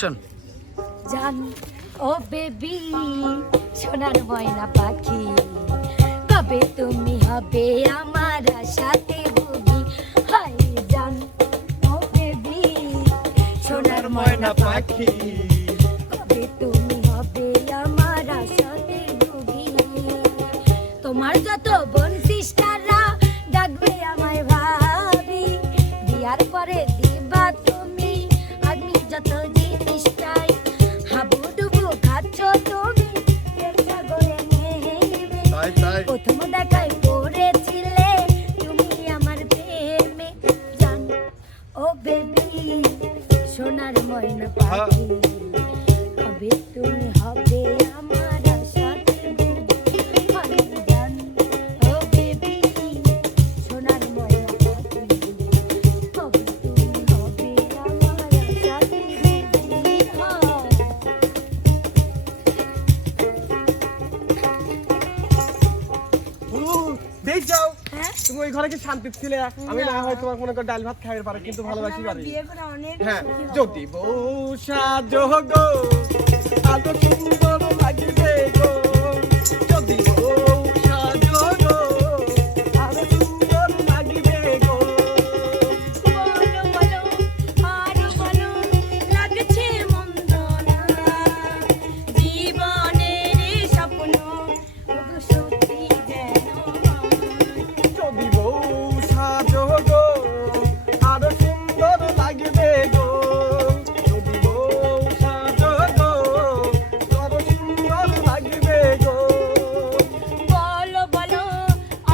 জান ও বেবি সোনার ময়না পাখি কবে তুমি হবে আমার সাথে বুবি হাই জান ও বেবি সোনার ময়না পাখি কবে তুমি হবে আমার সাথে বুবি তোমার যত বোন সিস্টাররা ডাকবে আমায় ভাবি বিয়ার পরে দিবা তুমি আমি যত জিনিস চাই হাবুডুবু খাচ্ছ তুমি সাগরে নেমে প্রথম দেখায় পড়েছিলে তুমি আমার প্রেমে জান ও বেবি সোনার ময়না পাখি কবে তুমি হবে আমার সাথে বুবি জান ও বেবি সোনার ময়না পাখি কবে তুমি হবে আমার সাথে বুবি দেখ যাও তুমি ওই ঘরে কি শান্তি ছিলে আমি না হয় তোমার মনে করো ডাল ভাত খাইতে পারে কিন্তু ভালোবাসি পারি হ্যাঁ যদি বউ সাজো গো এত সুন্দর লাগবে গো যদি বউ সাজো গো এত সুন্দর লাগবে গো বলো বলো আরো বলো লাগছে মন্দ না জীবনের স্বপ্ন ওগো সত্যি যেন যদি বউ সাজো গো এত সুন্দর লাগবে গো যদি বউ সাজো গো এত সুন্দর লাগবে গো বলো বলো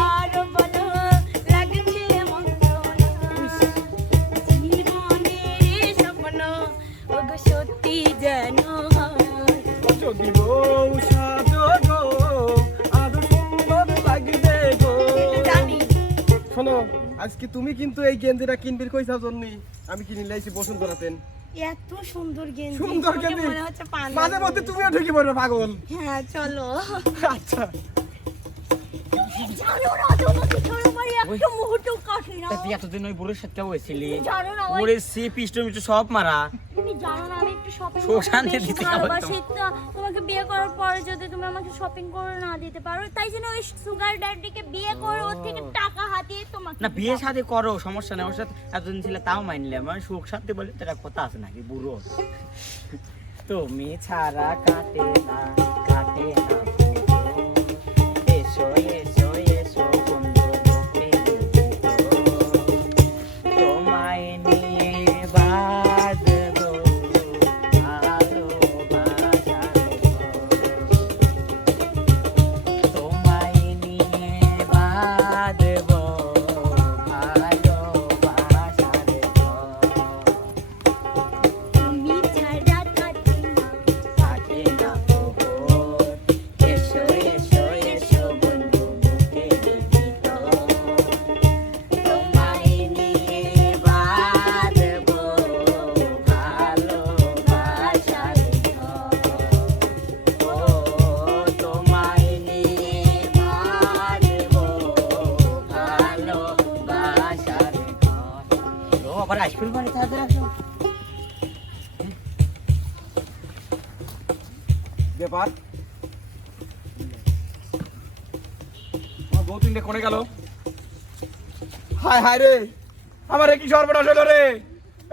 আরো বলো লাগছে মন্দ না জীবনের স্বপ্ন ওগো সত্যি যেন যদি বউ সাজো গো আরো সুন্দর লাগবে গো জানি শোনো আজকে তুমি কিন্তু এই গেঞ্জিটা কিনবির কইসার জন্য আমি কিনে লাইছি বসন্ত রাতেন এত সুন্দর গেঞ্জি সুন্দর দেখে গেঞ্জি মনে হচ্ছে পান মাঝে মধ্যে তুমিও ঢুকে পড়বে পাগল হ্যাঁ চলো আচ্ছা জানো না তোমাকে ছোড়ো মারি একটা মুহূর্ত কাটি না তুই এতদিন ওই বুড়োর সাথে হয়েছিলি জানো না ওই ওরে সে পিস্টো মিস্টো সব মারা তুমি জানো না আমি একটু শপিং সুখ শান্তি দিতে ভালোবাসি তো তোমাকে বিয়ে করার পরে যদি তুমি আমাকে শপিং করে না দিতে পারো তাই জন্য ওই সুগার ড্যাডিকে বিয়ে করে ওর থেকে টাকা হাতিয়ে তোমাকে না বিয়ে শাদী করো সমস্যা নেই ওর সাথে এতদিন ছিল তাও মানলাম আমি সুখ শান্তি বলে তো একটা কথা আছে নাকি বুড়ো তুমি ছাড়া কাটে না এসো এসো এসো বন্ধু বুকে তোমায় নিয়ে বাঁধবো ভালোবাসার ঘর। তোমায় নিয়ে বাঁধবো ভালোবাসার ঘর। তুমি ছাড়া কাটে না কাটে না খবর। এসো এসো এসো বন্ধু বুকে ভিতর। তোমায় নিয়ে বাঁধবো ভালোবাসার ঘর। ও তোমায় নিয়ে বাঁধবো ভালোবাসার ঘর। ও আবার আইসক্রিম বাড়ি তাদের আসো ব্যাপার আমার বউ তিনটে কোনে গেল হায় হায় রে আমার কি সর্বনাশ হলো রে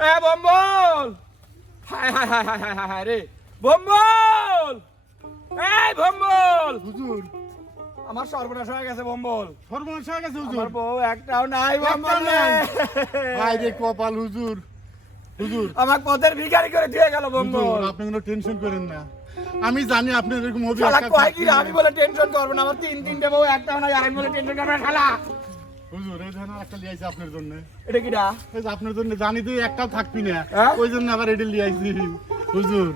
এ বম্বল হায় হায় হায় হায় হায় হায় রে বম্বল এই বম্বল হুজুর আমার সর্বনাশ হয়ে গেছে বম্বল সর্বনাশ হয়ে গেছে হুজুর আমার বউ একটাও নাই বম্বল রে। হায় রে কপাল হুজুর হুজুর আমার পথের ভিখারি করে দিয়ে গেল হুজুর বম্বল আপনি কোনো টেনশন করেন না আমি জানি আপনি এরকম হবে শালা একটা কয় কি রে? থাকবে আমি না। বলে টেনশন করবো না আমার তিনটে বউ একটাও নাই আর আমি বলে টেনশন করবো না শালা হুজুর এই ধরনের একটা লিয়ে আইছি আপনার জন্য এটা কিটা এই যে আপনার জন্য জানি তুই একটাও থাকবি না হ্যাঁ? ওই জন্য আবার এটা লিয়ে আইছি হুজুর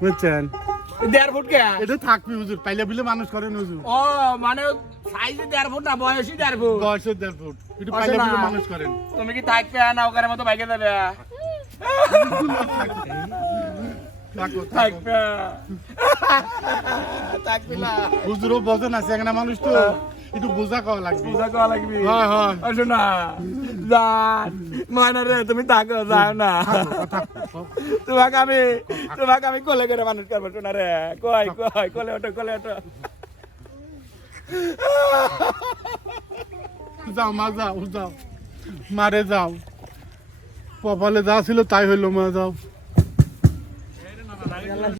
বুঝছেন 1.5 ফুট কে এটা থাকবি হুজুর পাইলে বিলে মানুষ করেন হুজুর ও মানে সাইজে 1.5 ফুট না বয়সই 1.5 ফুট বয়সের 1.5 ফুট এটা অসে পাইলে না। বিলে মানুষ করেন তুমি কি থাকবে না ওখানে মতো বাইকে যাবে থাকো, থাকো। থাকবে থাকবি না হুজুরও বজন আছে এখানে মানুষ তো একটু বোঝা কওয়া লাগবে বুঝা কওয়া লাগবি হয় হয় আসো না জান ময়না রে তুমি থাকো যাও না তোমাকে আমি কোলে করে মানুষ করবো শোনা রে কই কই কোলে ওঠো যাও মা যাও যাও মারে যাও কপালে যা ছিল তাই হইলো মা যাও